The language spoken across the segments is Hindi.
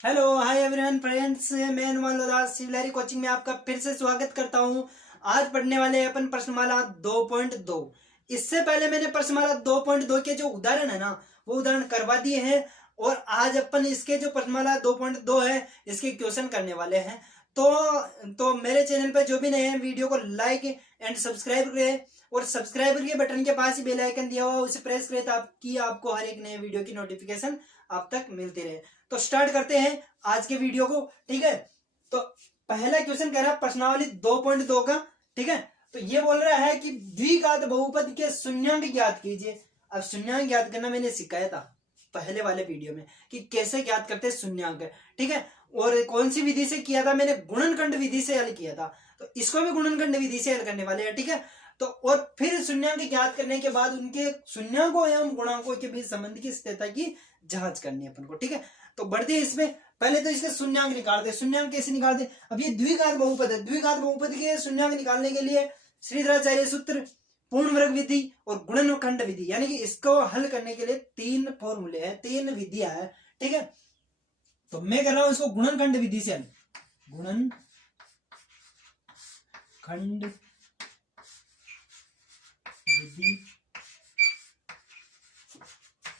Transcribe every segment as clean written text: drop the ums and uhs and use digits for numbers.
हेलो हाय एवरीवन फ्रेंड्स, मैं अनुमान लोदास सिवलरी कोचिंग में आपका फिर से स्वागत करता हूं। आज पढ़ने वाले हैं अपन प्रश्नमाला 2.2। इससे पहले मैंने प्रश्नमाला 2.2 के जो उदाहरण है ना वो उदाहरण करवा दिए हैं और आज अपन इसके जो प्रश्नमाला 2.2 है इसके क्वेश्चन करने वाले हैं। तो मेरे चैनल पर जो भी नए हैं वीडियो को लाइक एंड सब्सक्राइब करें और सब्सक्राइबर के बटन के पास ही बेल आइकन दिया हुआ उसे प्रेस करें ताकि आपको हर एक नए वीडियो की नोटिफिकेशन आप तक मिलती रहे। तो स्टार्ट करते हैं आज के वीडियो को। ठीक है, तो पहला क्वेश्चन कह रहा है प्रश्नावली 2.2 का। ठीक है, तो ये बोल रहा है कि द्विघात बहुपद के शून्यांक ज्ञात कीजिए। अब शून्यांक ज्ञात करना मैंने सिखाया था पहले वाले वीडियो में कि कैसे ज्ञात करते हैं शून्यांक। ठीक है, और कौन सी विधि से किया था, मैंने गुणनखंड विधि से हल किया था। तो इसको भी गुणनखंड विधि से हल करने वाले हैं। ठीक है, तो और फिर शून्यांक ज्ञात करने के बाद उनके शून्यांकों एवं गुणांकों के बीच संबंध की स्थिरता की जांच करनी है अपन को। ठीक है, तो बढ़ते हैं इसमें। पहले तो इसके शून्यांक निकालते हैं। शून्यांक कैसे निकालते हैं? अब ये द्विघात बहुपद है, द्विघात बहुपद के शून्यांक निकालने के लिए श्रीधराचार्य सूत्र, पूर्ण वर्ग विधि और गुणनखंड विधि, यानी कि इसको हल करने के लिए तीन फॉर्मूले हैं, तीन विधियां हैं। ठीक है, तो मैं कर रहा हूं इसको गुणनखंड विधि से हल। गुणनखंड विधि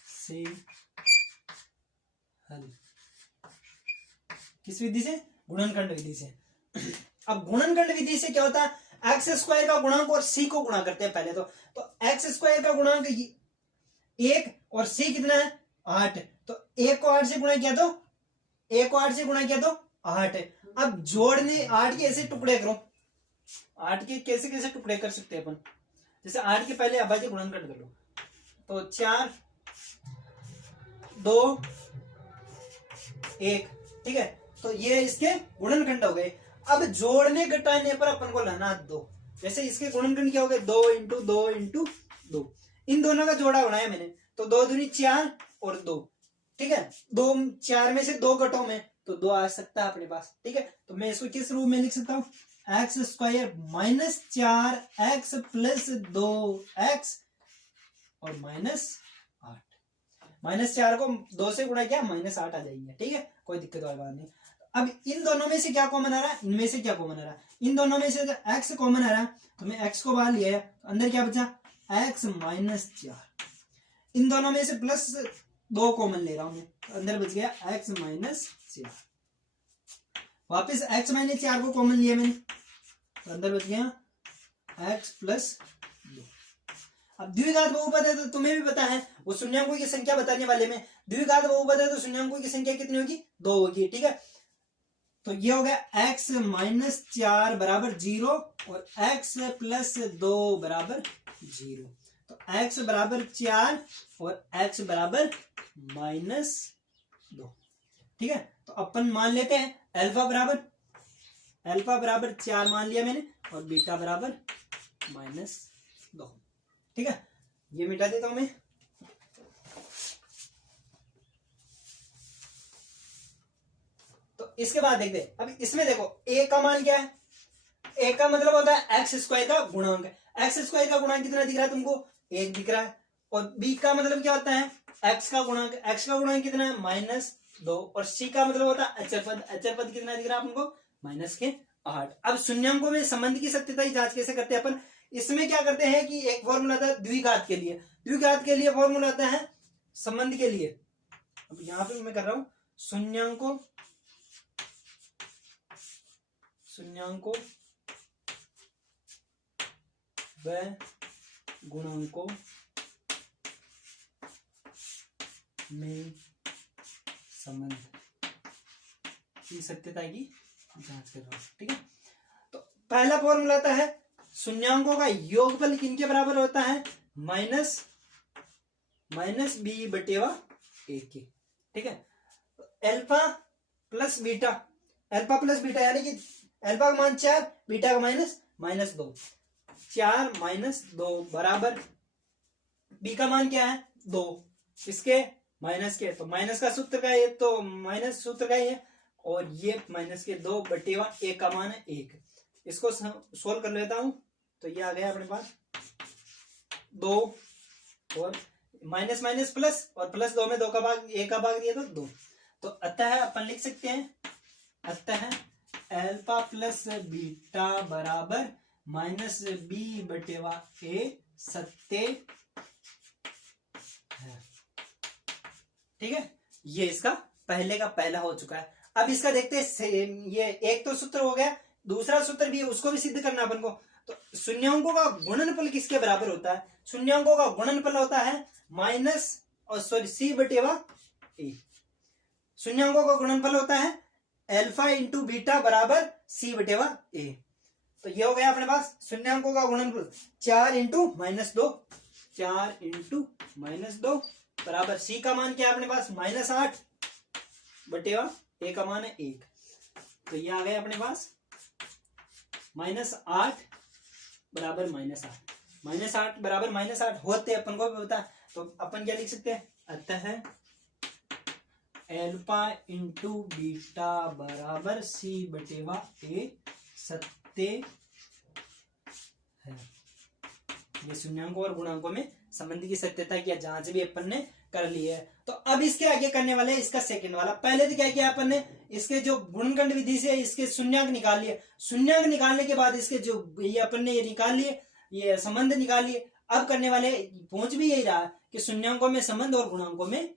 से हल। किस विधि से? गुणनखंड विधि से। अब गुणनखंड विधि से क्या होता है, एक्स स्क्वायर का गुणांक और सी को गुणा करते हैं पहले तो एक्स स्क्वायर का गुणांक 1 और सी कितना है 8। तो 1 को 8 से गुणा किया तो 1 को 8 से गुणा किया तो 8। अब जोड़ने 8 के ऐसे टुकड़े करो, 8 के कैसे कैसे टुकड़े कर सकते हैं अपन। जैसे 8 के पहले अभाज्य गुणनखंड कर लो तो 4 2 1। ठीक है, तो ये इसके गुणनखंड हो गए। अब जोड़ने घटाने पर अपन को लाना 2। जैसे इसके गुणनखंड क्या हो गए 2 इंटू 2 इंटू 2। इन दोनों का जोड़ा बनाया मैंने तो 2 दूनी 4 और 2। ठीक है, 2 4 में से 2 घटों में तो 2 आ सकता है अपने पास। ठीक है, तो मैं इसको किस रूप में लिख सकता हूं, x square minus 4 x plus 2 x और माइनस 8। -4 को 2 से गुणा किया -8 आ जाएंगे। ठीक है, कोई दिक्कत वाली बात नहीं। अब इन दोनों में से क्या कॉमन आ रहा है, इनमें से क्या कॉमन आ रहा है, इन दोनों में से x कॉमन आ रहा है तो मैं x को बाहर लिया तो अंदर क्या बचा x -4। इन दोनों में से +2 कॉमन ले रहा हूं मैं तो अंदर बच गया x -4। वापिस x -4 को कॉमन लिया मैंने तो अंदर बच गया x +2। अब द्विघात बहुपद है तो तुम्हें भी पता है वो शून्यांकों की संख्या बताने वाले में। द्विघात बहुपद है तो शून्यांकों की संख्या कितनी होगी 2 होगी। ठीक है, तो ये हो गया x -4 बराबर 0 और x +2 बराबर 0। तो x बराबर 4 और x बराबर -2। ठीक है, तो अपन मान लेते हैं अल्फा बराबर 4 मान लिया मैंने और बीटा बराबर -2। ठीक है, ये मिटा देता हूं मैं। तो इसके बाद देखते हैं। अब इसमें देखो a का मान क्या है, a का मतलब होता है एक्स स्क्वायर का गुणांक। एक्स स्क्वायर का गुणांक कितना दिख रहा है तुमको 1 दिख रहा है। और b का मतलब क्या होता है x का गुणांक। x का गुणांक कितना है -2 और c का मतलब होता है अचर पद कितना दिख रहा है हमको -8। अब शून्यांकों में संबंध की सत्यता की जांच कैसे करते हैं अपन, इसमें क्या करते हैं कि एक फॉर्मूला आता है द्विघात के लिए। द्विघात के लिए फॉर्मूला आता है संबंध के लिए। अब यहां पे मैं कर रहा हूं शून्यांकों व गुणांकों में संबंध की सत्यता की जांच कर रहा हूं। ठीक है, तो पहला फॉर्मूला आता है शून्यांकों का योगफल किनके बराबर होता है माइनस b बटे a के। ठीक है, अल्फा प्लस बीटा यानी कि अल्फा का मान 4 बीटा का -2। 4 -2 बराबर b का मान क्या है 2 इसके माइनस के, तो माइनस का सूत्र का है तो माइनस सूत्र का ही है और ये माइनस के 2 बटे a का मान है 1। इसको सोल्व कर लेता हूं तो ये आ गया अपने पास 2 और माइनस माइनस प्लस और प्लस 2 में 2 का भाग 1 का भाग दिया तो 2। तो अतः अपन लिख सकते हैं अतः अल्फा प्लस बीटा बराबर माइनस बी बटेवा ए सत्य है। ठीक है, ये इसका पहले का पहला हो चुका है। अब इसका देखते हैं, ये एक तो सूत्र हो गया, दूसरा सूत्र भी है, उसको भी सिद्ध करना अपन को। तो शून्यांकों का गुणनफल किसके बराबर होता है? शून्यांकों का गुणनफल होता है माइनस और सॉरी सी बटेवा ए। शून्यांकों का गुणनफल होता है अल्फा इंटू बीटा बराबर सी बटेवा ए। तो ये हो गया अपने पास शून्यांकों का गुणनफल 4 इंटू माइनस 2, 4 इंटू माइनस 2 बराबर सी का मान क्या है अपने पास -8 बटेवा ए का मान है 1। तो ये आ गया अपने पास -8 बराबर -8, -8 बराबर -8 होते अपन को भी पता है। तो अपन क्या लिख सकते हैं? अतः अल्फा इंटू बीटा बराबर सी बटेवा ए सत्य है। ये शून्यांकों और गुणांकों में संबंध की सत्यता की जांच भी अपन ने कर ली है। तो अब इसके आगे करने वाले हैं इसका सेकंड वाला। पहले तो क्या किया अपन ने, इसके जो गुणनखंड विधि से इसके शून्यांक निकाल लिए। शून्यांक निकालने के बाद इसके जो ये अपन ने ये निकाल लिए, ये संबंध निकाल लिए। अब करने वाले पहुंच भी यही रहा कि शून्यांकों में संबंध और गुणांकों में,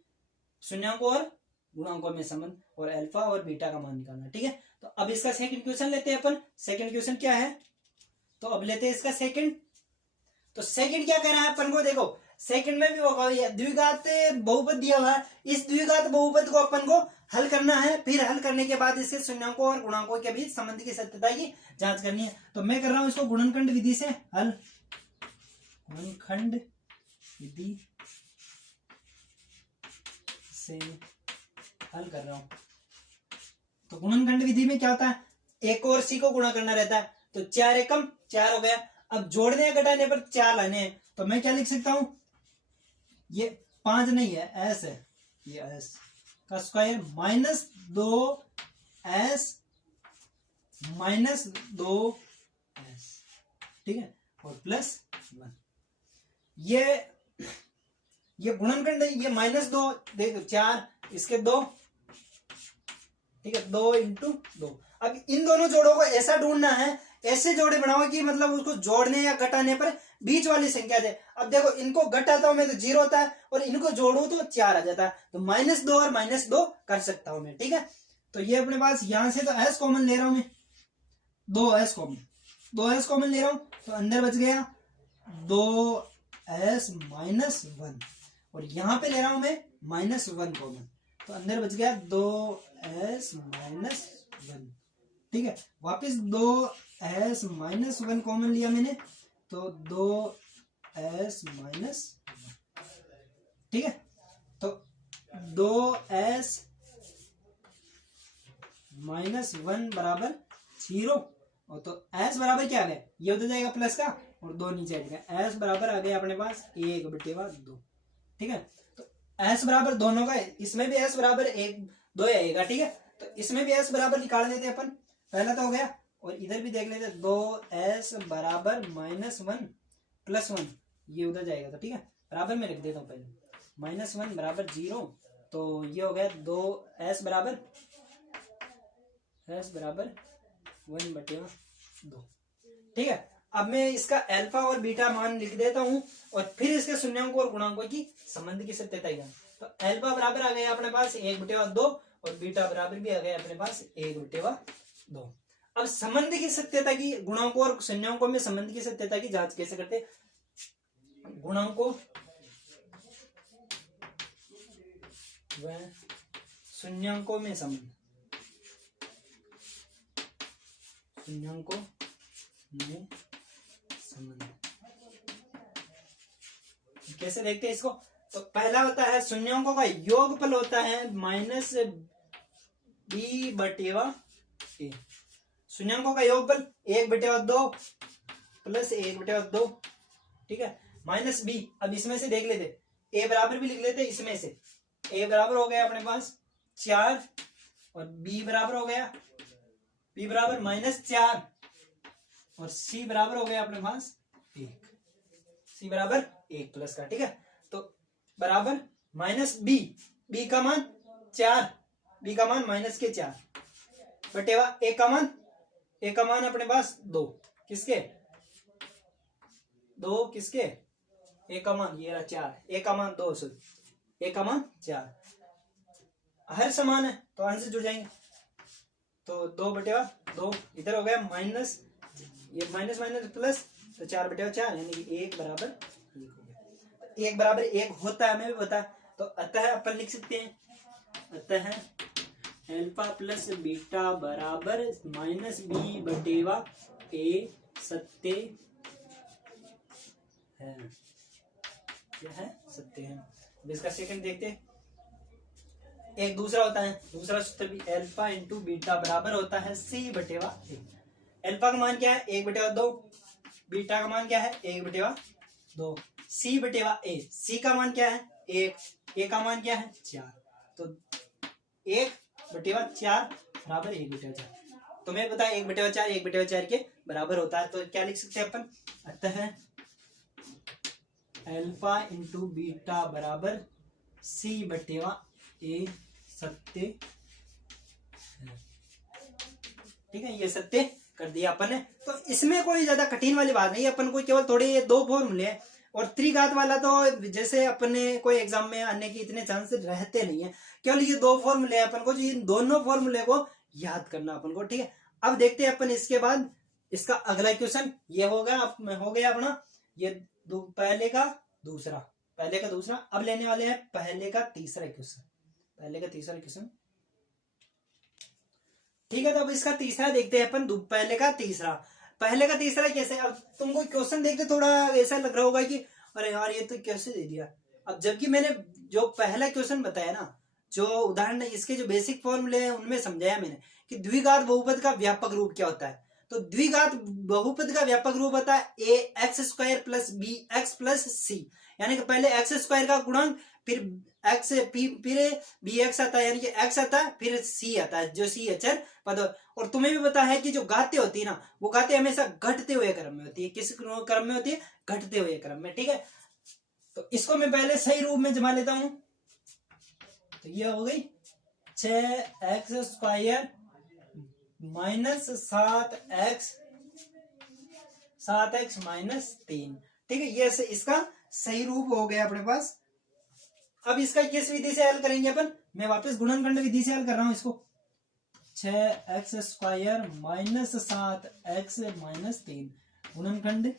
शून्यांकों और गुणांकों में संबंध और अल्फा और बीटा का मान निकालना। ठीक है, तो अब इसका सेकंड क्वेश्चन लेते हैं अपन। सेकंड क्वेश्चन क्या है? तो अब लेते हैं इसका सेकंड। तो सेकंड क्या कह रहा है अपन को? देखो सेकंड में भी होगा द्विघात बहुपद दिया हुआ है। इस द्विघात बहुपद को अपन को हल करना है। फिर हल करने के बाद इसके शून्यांकों और गुणांकों के बीच संबंध की सत्यता की जांच करनी है। तो मैं कर रहा हूं इसको गुणनखंड विधि से हल, गुणनखंड विधि से हल कर रहा हूं। तो गुणनखंड विधि में क्या होता है? एक और सी को गुणा करना रहता है। तो 4 एकम 4 हो गया। अब जोड़ने या घटाने पर 4 लाने हैं। तो मैं क्या लिख सकता हूं? ये 5 नहीं है, एस है, ये एस का स्क्वायर -2s -2s, ठीक है, और +1। ये गुणनखंड, ये -2 देखो 4, इसके 2, ठीक है, 2 इंटू 2। अब इन दोनों जोड़ों को ऐसा ढूंढना है, ऐसे जोड़े बनाओ कि मतलब उसको जोड़ने या घटाने पर बीच वाली संख्या दे। अब देखो इनको घटाता हूं मैं तो 0 होता है, और इनको जोड़ू तो 4 आ जाता है। तो -2 और -2 कर सकता हूं मैं। ठीक है, तो ये अपने पास यहां से तो s कॉमन ले रहा हूं मैं, 2s कॉमन ले रहा हूं। तो अंदर बच गया 2s -1, और यहां पे ले रहा हूं मैं -1 कॉमन। तो अंदर बच गया 2s -1। ठीक है, वापिस 2s -1 कॉमन लिया मैंने, तो 2s -1। ठीक है, तो 2s -1 बराबर 0, और तो s बराबर क्या आ गया? ये हो जाएगा प्लस का, और 2 नीचे आ जाएगा। s बराबर आ गया अपने पास 1/2। ठीक है, तो s बराबर दोनों का, इसमें भी s बराबर 1 2 आएगा। ठीक है, तो इसमें भी s बराबर निकाल लेते अपन। पहला तो हो गया, और इधर भी देख लेते, 2s बराबर -1 +1, ये उधर जाएगा। तो ठीक है, बराबर में रख देता हूं पहले, -1 बराबर 0। तो ये हो गया 2s बराबर 1/2। ठीक है, अब मैं इसका अल्फा और बीटा मान लिख देता हूं, और फिर इसके शून्यांकों और गुणांकों की संबंध की सत्यता ज्ञान। तो अल्फा बराबर आ गया अपने पास 1/2, और बीटा बराबर भी आ गया अपने पास 1/2। अब संबंध की सत्यता की, गुणांकों और शून्यांकों में संबंध की सत्यता की जांच कैसे करते? गुणांकों व शून्यांकों में संबंध, शून्यांकों में संबंध कैसे देखते हैं इसको? तो पहला होता है शून्यांकों का योगफल होता है -b/a। शून्यांकों का योगफल 1/2 + 1/2। ठीक है, -b। अब इसमें से देख लेते, a बराबर भी लिख लेते इसमें से। a बराबर हो गया अपने पास 4, और b बराबर हो गया, b बराबर -4, और c बराबर हो गया अपने पास 1, c बराबर 1 प्लस का। ठीक है, तो बराबर -b, b का मान 4, बी का मान -4 बटेवा ए का मान अपने पास 2 किसके ए का मान ये रहा 4, ए का मान 2 सॉरी ए का मान 4, हर समान है तो आंसर जुड़ जाएंगे। तो 2/2 इधर हो गया माइनस, ये माइनस प्लस, तो 4/4 यानी कि 1 बराबर 1 हो गया। 1 बराबर 1 होता है, हमें भी पता है। तो अतः अपन लिख सकते हैं, अतः अल्फा प्लस बीटा बराबर -b/a सत्य है। क्या है? सत्य है। अब इसका सेकंड देखते हैं। एक दूसरा होता है, दूसरा सूत्र भी अल्फा इंटू बीटा बराबर होता है c/a। अल्फा का मान क्या है? 1/2, बीटा का मान क्या है? 1/2, c/a। c का मान क्या है? 1, a का मान क्या है? 4, तो 1/4 बराबर 1/4। तुम्हें पता है 1/4 के बराबर होता है। तो क्या लिख सकते हैं अपन? अतः अल्फा इंटू बीटा बराबर c/a सत्य है। ठीक है, ये सत्य कर दिया अपन ने। तो इसमें कोई ज्यादा कठिन वाली बात नहीं है, अपन को केवल थोड़े ये 2 फॉर्मूले हैं। और त्रिघात वाला तो जैसे अपने कोई एग्जाम में आने के इतने चांसेस रहते नहीं है, केवल ये 2 फॉर्मूले हैं अपन को, जो इन दोनों फॉर्मूले को याद करना अपन को। ठीक है, अब देखते हैं अपन इसके बाद इसका अगला क्वेश्चन। ये हो गया अपना ये पहले का दूसरा। अब लेने वाले हैं पहले का तीसरा क्वेश्चन। ठीक है, तो अब इसका तीसरा देखते हैं अपन। पहले का तीसरा कैसे? अब तुमको क्वेश्चन देखते थोड़ा ऐसा लग रहा होगा कि अरे यार ये तो कैसे दे दिया। अब जबकि मैंने जो पहला क्वेश्चन बताया ना, जो उदाहरण इसके जो बेसिक फॉर्मूले हैं उनमें समझाया मैंने कि द्विघात बहुपद का व्यापक रूप क्या होता है। तो द्विघात बहुपद का व्यापक रूप होता है ax² + bx + c, यानी कि पहले x² का गुणक, फिर x फिर bx आता है, यानी कि x आता है, फिर c आता है, जो c अचर पद। और तुम्हें भी पता है कि जो गाते होती है ना, वो गाते हमेशा घटते हुए क्रम में होती है। किस क्रम में होती है? घटते हुए क्रम में। ठीक है, तो इसको मैं पहले सही रूप में जमा लेता हूं। तो ये हो गई 6x² -7x -3। ठीक है, ये इसका सही रूप हो गया अपने पास। अब इसका किस विधि से हल करेंगे अपन? मैं वापस गुणनखंड विधि से हल कर रहा हूं इसको। 6x² -7x -3 गुणनखंड।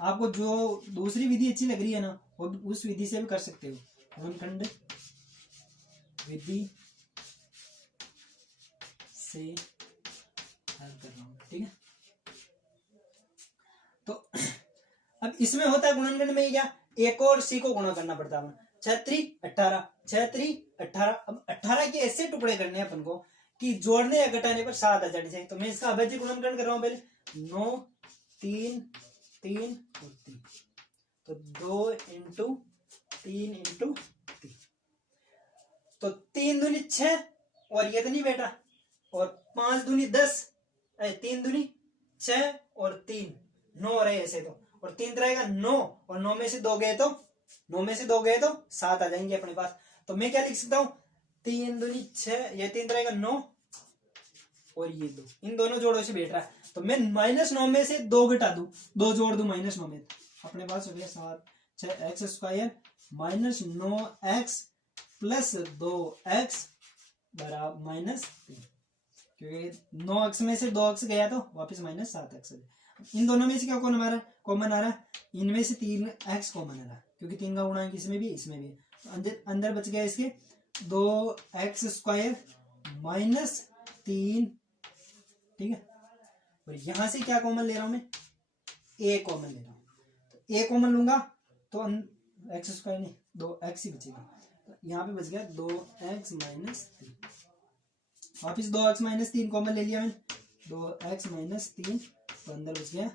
आपको जो दूसरी विधि अच्छी लग रही है ना, वो उस विधि से भी कर सकते हो। गुणनखंड विधि से हल कर रहा हूं। ठीक है, तो अब इसमें होता है गुणनखंड में क्या, एक और सी को गुणा करना पड़ता है। 6×3=18। अब 18 के ऐसे टुकड़े करने हैं अपन को कि जोड़ने या घटाने पर 7 आ जाने चाहिए। तो मैं इसका अभाज्य गुणनखंड कर रहा हूं पहले। 9 3 3 और 3, तो 2 × 3 × 3, तो 3 दूनी 6 और ये तो नहीं बेटा, और 5 दूनी 10, 3 दूनी 6 और 3 9 रहे ऐसे तो, और 3 रहेगा 9, और 9 में से 2 गए तो 7 आ जाएंगे अपने पास। तो मैं क्या लिख सकता हूँ? 3 दूनी 6, ये 3 रहेगा 9 और ये 2, इन दोनों जोड़ों से बैठ रहा है। तो मैं -9 में से 2 घटा दूं, 2 जोड़ दूं -9 में, अपने पास हो गया 6x² -9x + 2x बराबर -3, क्योंकि 9x में से 2x गया तो वापस -7x। इन दोनों में से क्या कॉमन आ रहा है? इनमें से 3x कॉमन आ रहा है, क्योंकि 3 का गुणा इसमें भी इसमें भी। तो अंदर बच गया इसके 2x² -3। ठीक है, और यहां से क्या कॉमन ले रहा हूं मैं? a कॉमन ले रहा हूं। तो a कॉमन लूंगा तो x² नहीं 2x ही बचेगा। तो यहाँ पे बच गया 2x -3। वापिस 2x -3 कॉमन ले लिया मैंने, 2x -3, तो अंदर बच गया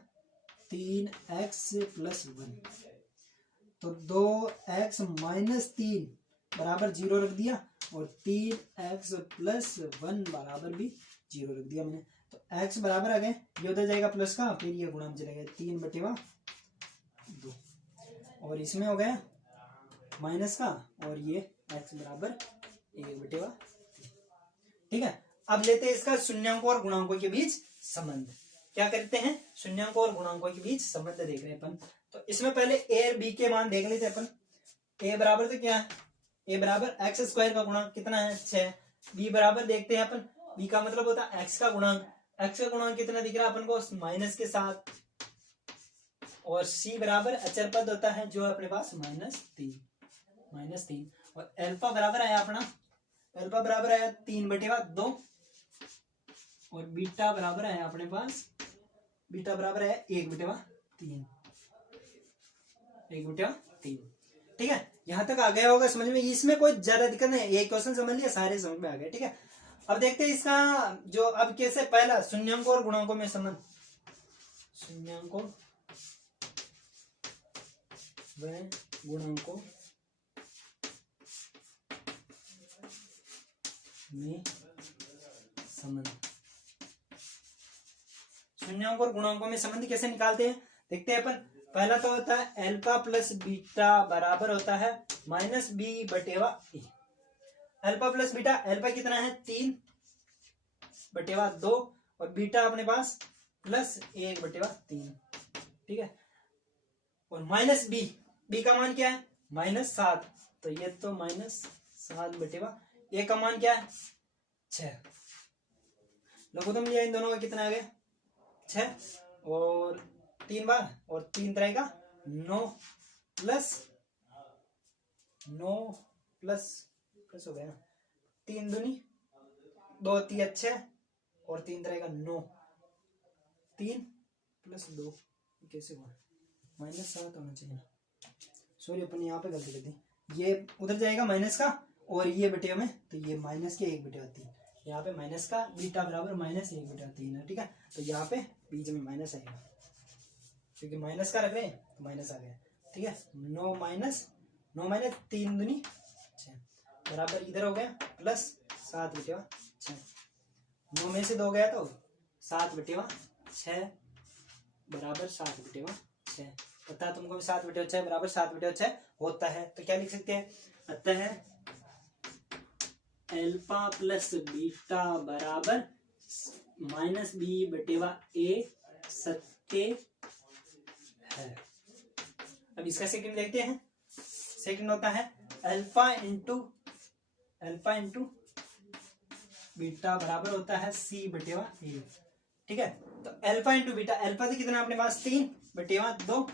3x + 1। तो 2x -3 बराबर 0 रख दिया, और 3x + 1 बराबर भी 0 रख दिया मैंने। तो x बराबर आ गए, ये उधर जाएगा प्लस का, फिर ये गुणा में चला गया 3/2, और इसमें हो गया माइनस का, और ये x बराबर 1/3। ठीक है, अब लेते हैं इसका शून्यांकों और गुणांकों के बीच संबंध। क्या करते हैं, शून्यांकों और गुणांकों के बीच संबंध देख रहे हैं अपन। तो इसमें पहले ए और बी के मान देख लेते हैं अपन। ए बराबर तो क्या है, ए बराबर एक्स स्क्वायर का गुणांक कितना है 6। बी बराबर देखते हैं अपन, बी का मतलब होता है एक्स का गुणांक। एक्स का गुणांक कितना दिख रहा है अपन को, माइनस के साथ। और सी बराबर अचर पद होता है जो अपने पास -3। और एल्फा बराबर आया अपना, एल्फा बराबर आया 3/2। और बीटा बराबर आया अपने पास, बीटा बराबर आया 1/3। ठीक है, यहां तक आ गया होगा समझ में, इसमें कोई ज्यादा दिक्कत नहीं है, ये क्वेश्चन समझ लिया, सारे समझ में आ गए। ठीक है, अब देखते हैं इसका जो अब कैसे, पहला शून्यांकों और गुणांकों में संबंध। शून्यांकों व गुणांकों में संबंध। शून्यांकों और गुणांकों में संबंध कैसे निकालते हैं देखते हैं अपन। पहला तो होता है एल्फा प्लस बीटा बराबर होता है -b/a। Alpha plus beta, alpha कितना है 3/2 और बीटा अपने पास +1/3। ठीक है, और माइनस बी, बी का मान क्या है -7, तो ये तो -7/, ए का मान क्या है 6। लघुत्तम लिया इन दोनों का, कितना आ गया 6 और 3 बार और 3 तरह का 9 प्लस हो गया 3 दूनी 2 3 6 और 3 तरह का 9, 3 + 2 कैसे हुआ, -7 होना चाहिए। सॉरी अपन यहाँ पे गलती कर दी, ये उधर जाएगा माइनस का और ये बटे में, तो ये माइनस के 1/3। यहाँ पे माइनस का बीटा बराबर -1/3 है। ठीक है, तो यहाँ पे बीच में माइनस आएगा क्योंकि माइनस का रख रहे हैं तो माइनस आ गया। ठीक है, 9 माइनस 3 दूनी 6 बराबर इधर हो गया +7/6। 9 में से 2 गया तो 7/6 बराबर 7/6। पता तुमको 7/6 बराबर 7/6 होता है, तो क्या लिख सकते हैं, अतः एल्फा प्लस बीटा बराबर -b/a सत्य है। अब इसका सेकंड देखते हैं। सेकंड होता है अल्फा इंटू बीटा बराबर होता है c/a। ठीक है, तो अल्फा इंटू बीटा, अल्फा से कितना अपने पास 3/2,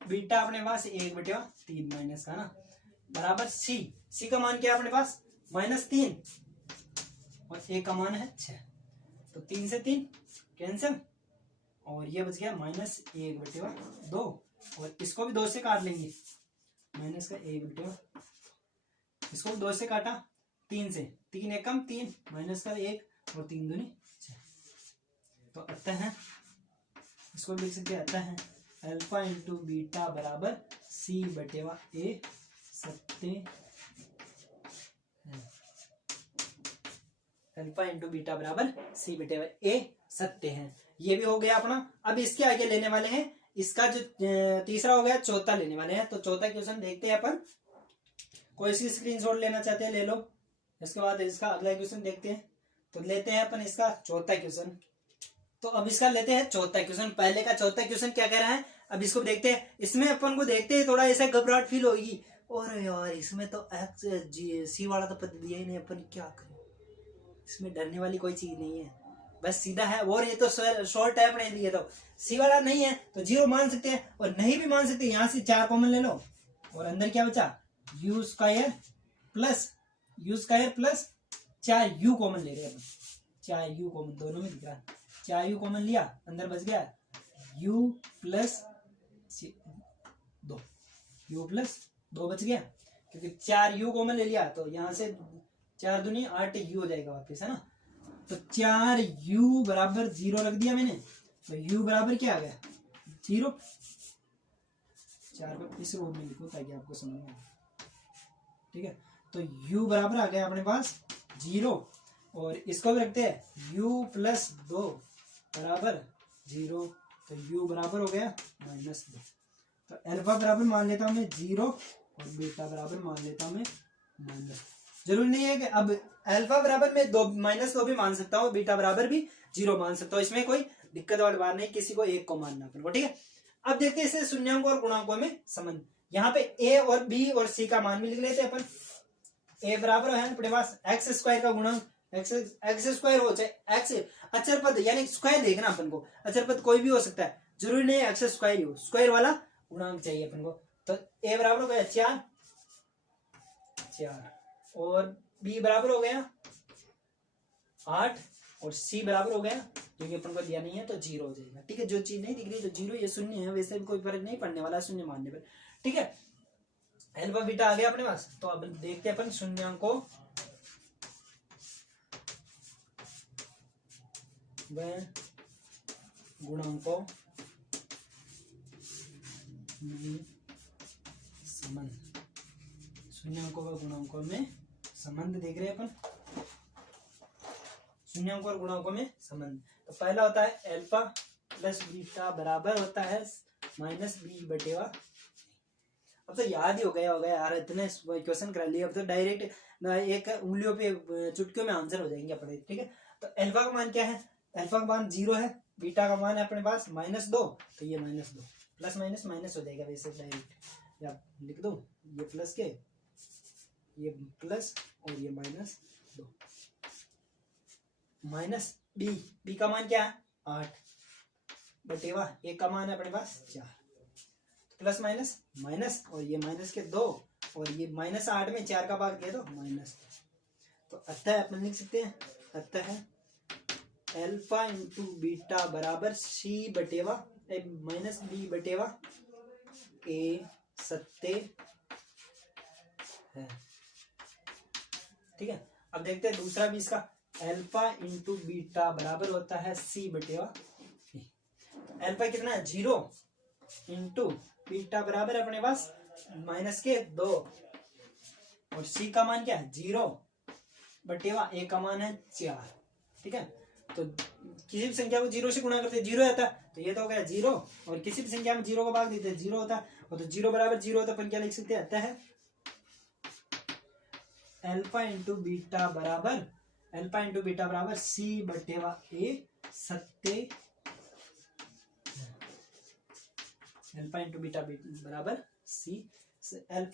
बीटा अपने पास 1/3 माइनस का ना, बराबर सी का मान क्या है अपने पास -3 और ए का मान है 6, तो 3 से 3 कैंसिल और ये बच गया -1/2 और इसको भी 2 से काट लेंगे, माइनस का 1/2, इसको भी 2 से काटा 3 से, 3 एकम 3 माइनस का 1 और 3 दूनी 6। तो अतः है, इसको लिख सकते हैं अतः है अल्फा इंटू बीटा बराबर c/a सत्य है। अल्फा इंटू बीटा बराबर c/a सत्य है। ये भी हो गया अपना। अब इसके आगे लेने वाले हैं, इसका जो तीसरा हो गया, चौथा लेने वाले हैं। तो चौथा क्वेश्चन देखते हैं अपन। कोई सी स्क्रीनशॉट लेना चाहते हैं ले लो, इसके बाद इसका अगला क्वेश्चन देखते हैं। तो लेते हैं अपन इसका चौथा क्वेश्चन। तो अब इसका लेते हैं चौथा क्वेश्चन। पहले का चौथा क्वेश्चन क्या कह रहा है, अब इसको देखते हैं। इसमें अपन को देखते हैं थोड़ा ऐसा घबराहट फील होगी, और यार इसमें तो सी वाला तो पद दिया ही नहीं, अपन क्या करें। इसमें डरने वाली कोई चीज नहीं है, बस सीधा है। और ये तो शॉर्ट है अपने लिए, तो सी वाला नहीं है तो 0 मान सकते हैं और नहीं भी मान सकते। यहां से 4 कॉमन ले लो और अंदर क्या बचा, u square plus 4 u common ले रहे हैं अपन। 4 u कॉमन दोनों में दिख रहा है, 4 u कॉमन लिया, अंदर बच गया u प्लस 2 बच गया, क्योंकि 4 u कॉमन ले लिया तो यहां से 4 दूनी 8 u हो जाएगा वापस, है ना। तो 4 u बराबर 0 रख दिया मैंने, तो u बराबर क्या आ गया 0। 4 को इस रूप में लिखो ताकि आपको समझ में आए, ठीक है। तो u बराबर आ गया अपने पास 0 और इसको भी रखते हैं u प्लस 2 बराबर 0, तो u बराबर हो गया -2। तो अल्फा बराबर मान लेता हूं मैं 0 और बीटा बराबर मान लेता हूं मैं -। जरूरी नहीं है कि अब अल्फा बराबर में -2 भी मान सकता हूँ, बीटा बराबर भी 0 मान सकता हूँ, इसमें कोई दिक्कत वाली बात नहीं, किसी को एक को मानना अपन को, ठीक है। अब देखते हैं इसे शून्यांकों और गुणांकों में संबंध। यहाँ पे ए और बी और सी का मान भी लिख लेते हैं अपन। ए बराबर है अपने पास एक्स स्क्वायर का गुणांक, एक्स स्क्वायर हो चाहे एक्स अचर पद यानी स्क्वायर देखना अपन को, अचर पद कोई भी हो सकता है, जरूरी नहीं है एक्स स्क्वायर ही हो, स्क्वायर वाला गुणांक चाहिए अपन को। तो ए बराबर हो गया 4 और बी बराबर हो गया 8 और सी बराबर हो गया, जो कि अपन को दिया नहीं है तो 0 हो जाएगा, ठीक है। जो चीज नहीं दिख रही तो 0 ये शून्य है, वैसे भी कोई फर्क नहीं पड़ने वाला शून्य मानने पर, ठीक है। अल्फा बीटा आ गया अपने पास, तो अब देखते हैं अपन शून्यांकों व गुणांकों में संबंध। शून्यांकों व गुणांकों में संबंध देख रहे हैं अपन, शून्यांकों और गुणांकों में संबंध। तो पहला होता है अल्फा प्लस बीटा बराबर होता है -b/। अब तो याद ही हो गया यार, इतने क्वेश्चन करा लिए, अब तो डायरेक्ट एक उंगलियों पे चुटकियों में आंसर हो जाएंगे अपने, ठीक है। तो अल्फा का मान क्या है, अल्फा का मान 0 है, बीटा का मान है अपने पास -2, तो ये -2 प्लस माइनस माइनस हो जाएगा वैसे डायरेक्ट, या लिख दो ये प्लस के ये प्लस और ये -2 माइनस बी का मान क्या है 8/, एक का मान है अपने पास 4, प्लस माइनस माइनस और ये माइनस के 2 और ये -8 में 4 का भाग दे दो -2, तो अतः अपन लिख सकते हैं अतः अल्फा इंटू बीटा बराबर c/b/a सत्य है, ठीक है। अब देखते हैं दूसरा भी इसका, अल्फा इंटू बीटा बराबर होता है c/a। अल्फा कितना है 0 इंटू बीटा बराबर अपने पास -2 और c का मान क्या है 0/a, ए का मान है 4, ठीक है। तो किसी भी संख्या को 0 से गुणा करते 0 आता है, तो ये तो हो गया 0, और किसी भी संख्या में 0 को भाग देते 0 होता है, और तो 0 बराबर 0 होता है, अपन क्या लिख सकते हैं अतः अल्फा इंटू बीटा बराबर c/a सत्य, अल्फा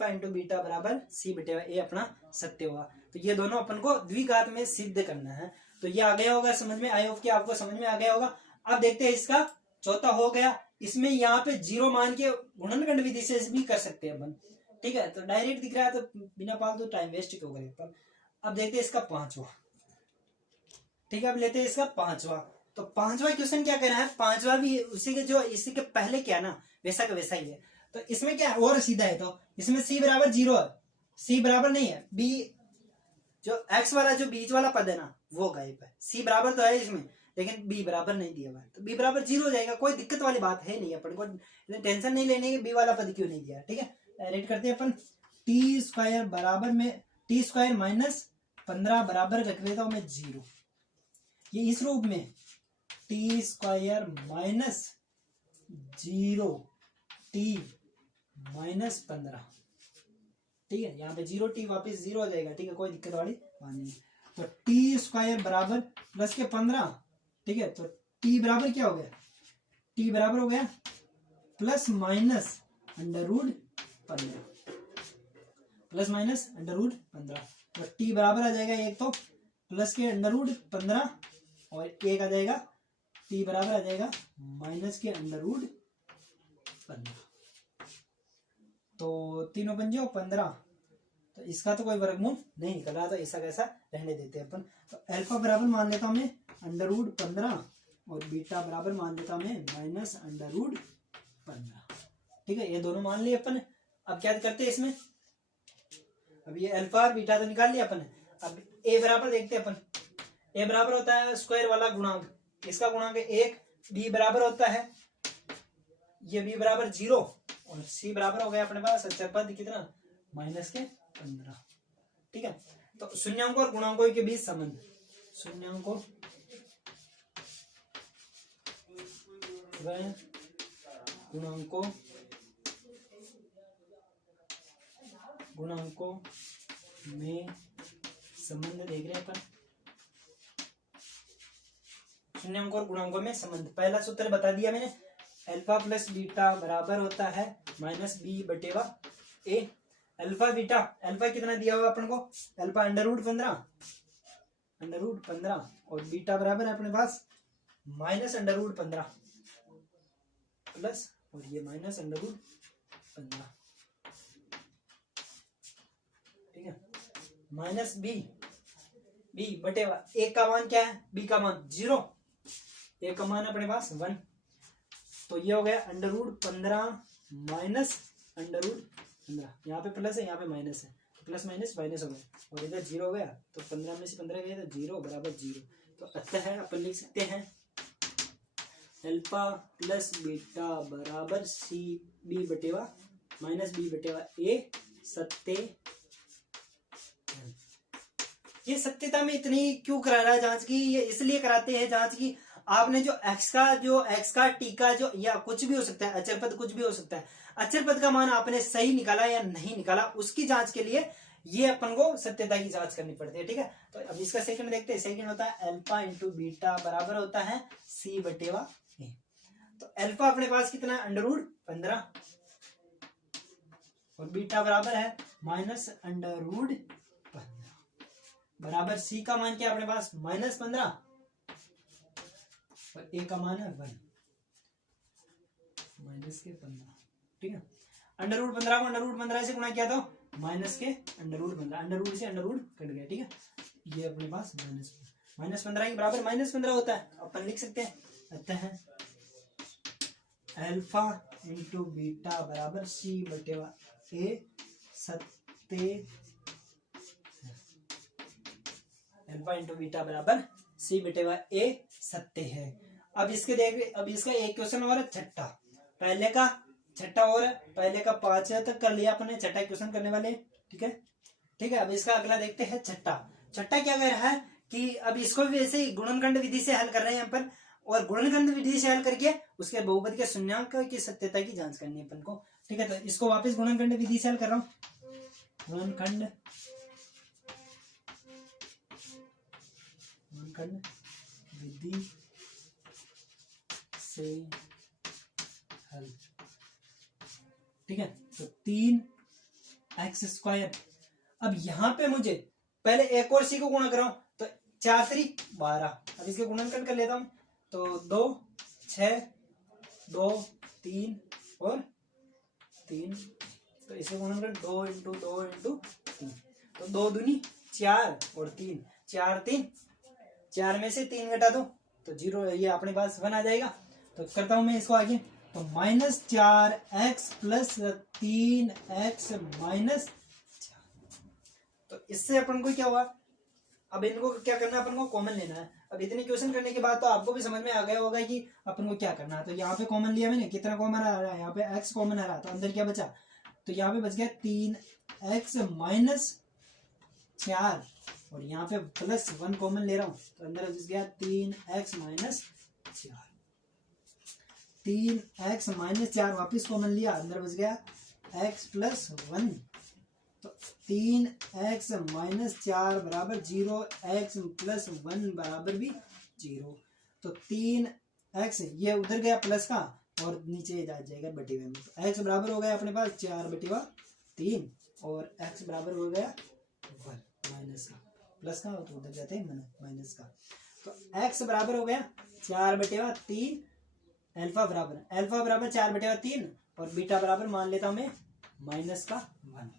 इंटू बीटा बराबर c/a अपना सत्य होगा। तो ये दोनों अपन को द्विघात में सिद्ध करना है, तो ये आ गया होगा समझ में, आई होप कि आपको समझ में आ गया होगा। अब देखते हैं इसका चौथा हो गया, इसमें यहाँ पे 0 मान के गुणनखंड विधि से भी कर सकते हैं अपन, ठीक है। तो डायरेक्ट दिख रहा है तो बिना फालतू टाइम वेस्ट क्यों करें अपन। अब देखते हैं इसका 5वां, ठीक है। अब लेते हैं इसका 5वां, तो 5वां क्वेश्चन क्या करना है, 5वां भी उसी के जो इसी के पहले क्या ना वैसा का वैसा ही है। तो इसमें क्या और सीधा है, तो इसमें c बराबर 0 है, c बराबर नहीं है, b जो x वाला जो बीच वाला पद है ना वो गायब है, c बराबर तो है इसमें लेकिन b बराबर नहीं दिया हुआ है, तो b बराबर 0 हो जाएगा, कोई दिक्कत वाली बात है नहीं, अपन को टेंशन नहीं लेने की b वाला पद क्यों नहीं दिया, ठीक है। डायरेक्ट करते हैं अपन, t² बराबर में t² -15 बराबर रख लेता हूं मैं 0, ये इस रूप में t² -0 t -15, ठीक है। यहाँ पे 0t वापस 0 हो जाएगा, ठीक है, कोई दिक्कत वाली बात नहीं। तो t² बराबर प्लस के 15, ठीक है। तो t बराबर क्या हो गया, t बराबर हो गया प्लस माइनस √15, प्लस माइनस √15, तो t बराबर आ जाएगा एक तो प्लस के √15 और एक आ जाएगा t बराबर आ जाएगा माइनस के √15, तो 3 × 5 = 15, तो इसका तो कोई वर्गमूल नहीं निकल रहा, तो ऐसा कैसा रहने देते हैं अपन। तो अल्फा बराबर मान लेता हूं मैं √15 और बीटा बराबर मान लेता हूं मैं -√15, ठीक है। ये दोनों मान लिए अपन। अब क्या करते हैं इसमें, अब ये अल्फा और बीटा तो निकाल लिया अपन, अब ए बराबर देखते हैं अपन। ए बराबर होता है स्क्वायर वाला गुणांक, इसका गुणांक 1, बी बराबर होता है ये b बराबर 0 और c बराबर हो गया अपने पास अचर पद कितना -15, ठीक है। तो शून्यांकों और गुणांकों के बीच संबंध, शून्यांकों व गुणांकों में संबंध देख रहे हैं अपन, शून्यांक और गुणांकों में संबंध। पहला सूत्र बता दिया मैंने, अल्फा प्लस बीटा बराबर होता है माइनस बी बटेवा ए। अल्फा बीटा, अल्फा कितना दिया हुआ अपन को, अल्फा √15, √15 और बीटा बराबर है अपने पास माइनस √15 प्लस और ये माइनस √15, ठीक है, माइनस बी बटेवा ए का मान क्या है, बी का मान 0, ए का मान अपने पास 1, तो ये हो गया √15 माइनस √15, यहाँ पे प्लस है यहाँ पे माइनस है, तो प्लस माइनस माइनस हो गया और इधर 0 हो गया, तो 15 में से 15 गया तो 0 बराबर 0। तो अतः अपन लिख सकते हैं अल्फा प्लस बीटा बराबर सी बी बटेवा माइनस बी बटेवा ए सत्य। ये सत्यता में इतनी क्यों करा रहा है जांच की, ये इसलिए कराते हैं जांच की, आपने जो x का टी का जो या कुछ भी हो सकता है, अचर पद कुछ भी हो सकता है, अचर पद का मान आपने सही निकाला या नहीं निकाला, उसकी जांच के लिए ये अपन को सत्यता की जांच करनी पड़ती है, ठीक है। तो अब इसका सेकंड देखते हैं, सेकंड होता है अल्फा इंटू बीटा बराबर होता है सी बटेवा ए। तो अल्फा अपने पास कितना है √15 और बीटा बराबर है माइनस √15 बराबर सी का मान क्या अपने पास -15 और ए का मान है 1 माइनस के 15, ठीक है। √15 को √15 से गुणा किया तो माइनस के √15 से √ कट गया, ठीक है। ये अपने पास -15 के बराबर -15 होता है, अपन लिख सकते हैं अतः अल्फा इंटू बीटा बराबर सी बटेवा ए सत्य, अल्फा इंटू बीटा बराबर सी बटेवा ए सत्य है। अब इसके देख, अब इसका एक क्वेश्चन और है छठा, पहले का छठा और पहले का 5 तक कर लिया अपने, छठा क्वेश्चन करने वाले, ठीक है, ठीक है। अब इसका अगला देखते हैं छठा क्या कह रहा है कि अब इसको भी वैसे ही गुणनखंड विधि से हल कर रहे हैं अपन, और गुणनखंड विधि से हल करके उसके बहुपद के शून्यांक की सत्यता की जांच करनी है अपन को, ठीक है। तो इसको वापस गुणनखंड विधि से हल कर रहा हूँ, गुणनखंड विधि से हल, ठीक है। तो 3x², अब यहां पे मुझे पहले एक और सी को गुणा कराऊं, तो 4 3 12, अब इसके गुणनखंड कर लेता हूं, तो 2 6 2 3 और 3, तो इसके गुणनखंड 2 × 2 × 3, तो 2 दूनी 4 और 3 4 3, 4 में से 3 घटा दो तो 0, ये अपने पास 1 आ जाएगा। तो करता हूं मैं इसको आगे, तो -4x + 3x -4, तो इससे अपन को क्या हुआ, अब इनको क्या करना है, अपन को कॉमन लेना है। अब इतने क्वेश्चन करने के बाद तो आपको भी समझ में आ गया होगा कि अपन को क्या करना है। तो यहाँ पे कॉमन लिया मैंने, कितना कॉमन आ रहा है, यहाँ पे x कॉमन आ रहा है, तो अंदर क्या बचा, तो यहाँ पे बच गया 3x -4 और यहाँ पे +1 कॉमन ले रहा हूँ, तो अंदर बच गया 3x -4, 3x -4 वापिस कॉमन लिया, अंदर बच गया x +1, तो 3x -4 बराबर 0, x +1 बराबर भी 0, तो 3x ये उधर गया प्लस का और नीचे जा जाएगा बटेवे में, तो x बराबर हो गया अपने पास 4/3 और x बराबर हो गया 1 माइनस का, प्लस का तो उधर जाते हैं माइनस का, तो x बराबर हो गया 4/3, अल्फा बराबर 4/3 और बीटा बराबर मान लेता हूं मैं -1,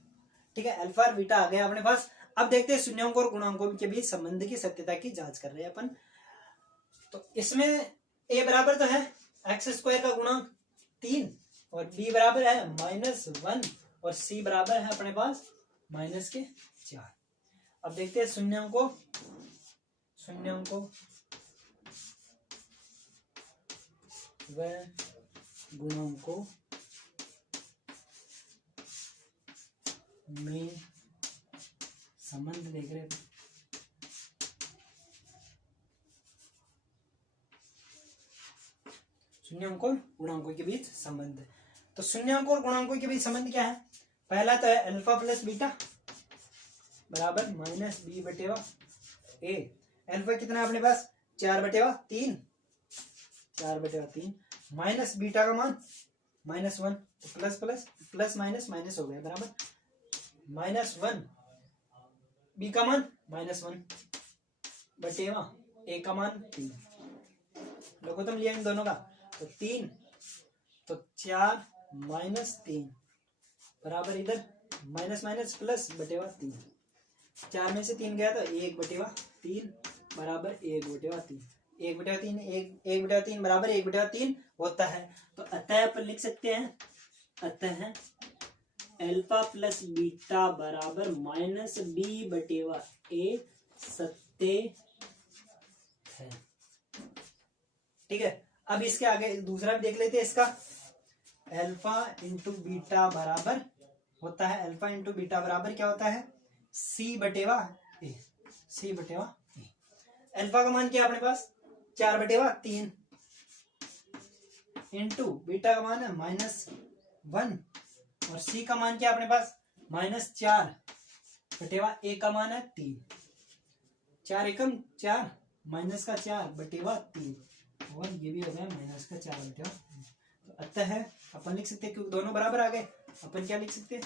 ठीक है। अल्फा और बीटा आ गया अपने पास। अब देखते हैं शून्यांक और गुणांकों के बीच संबंध की सत्यता की जांच कर रहे हैं अपन। तो इसमें a बराबर तो है x² का गुणांक 3 और b बराबर है -1 और c बराबर है अपने पास -4। अब देखते हैं शून्यांकों व गुणांकों में संबंध देख रहे हैं। शून्यांक और गुणांकों के बीच संबंध, तो शून्यांक और गुणांकों के बीच संबंध क्या है, पहला तो है अल्फा प्लस बीटा बराबर माइनस बी बटेवा ए। अल्फा कितना है अपने पास 4/3, 4/3 माइनस बीटा का मान -1, तो plus plus plus minus minus हो गया बराबर -1, बी का मान -1 बटेवा ए का मान 3। लघुत्तम लिया इन दोनों का तो 3, तो 4 -3 बराबर इधर माइनस माइनस प्लस बटेवा 3। 4 में से 3 गया तो 1/3 बराबर 1/3, 1/3 1/3 बराबर 1/3 होता है। तो अतः अपन लिख सकते हैं, अतः अल्फा प्लस बीटा बराबर माइनस बी बटेवा ए सत्य है। ठीक है, अब इसके आगे दूसरा भी देख लेते हैं। इसका अल्फा इंटू बीटा बराबर होता है, अल्फा इंटू बीटा बराबर क्या होता है सी बटेवा ए, सी बटेवा ए। अल्फा का मान क्या है अपने पास 4/3 इंटू बीटा का मान है -1 और सी का मान क्या है अपने पास -4 ए का मान है 3। 4 एकम 4 माइनस का 4/3 और ये भी हो गया -4/3। तो अतः अपन लिख सकते हैं क्योंकि दोनों बराबर आ गए, अपन क्या लिख सकते हैं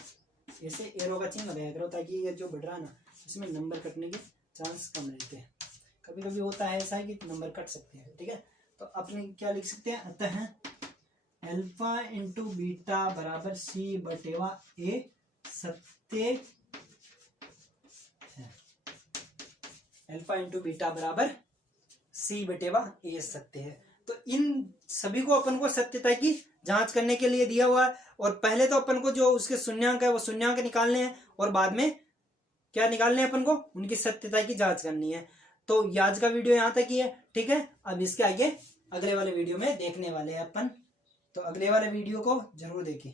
ऐसे एरो का चिन्ह लगाया करो ताकि ये जो बढ़ रहा है ना इसमें नंबर कटने के चांस कम रहते हैं। कभी कभी होता है ऐसा है कि नंबर कट सकते हैं। ठीक है, तो अपने क्या लिख सकते हैं अतः अल्फा इंटू बीटा बराबर सी बटेवा ए सत्य है। अल्फा इंटू बीटा बराबर सी बटेवा ए सत्य है। तो इन सभी को अपन को सत्यता की जांच करने के लिए दिया हुआ है और पहले तो अपन को जो उसके शून्यांक है वो शून्यांक निकालने हैं और बाद में क्या निकालने हैं अपन को उनकी सत्यता की जांच करनी है। तो आज का वीडियो यहाँ तक ही है। ठीक है, अब इसके आगे अगले वाले वीडियो में देखने वाले हैं अपन, तो अगले वाले वीडियो को जरूर देखिए।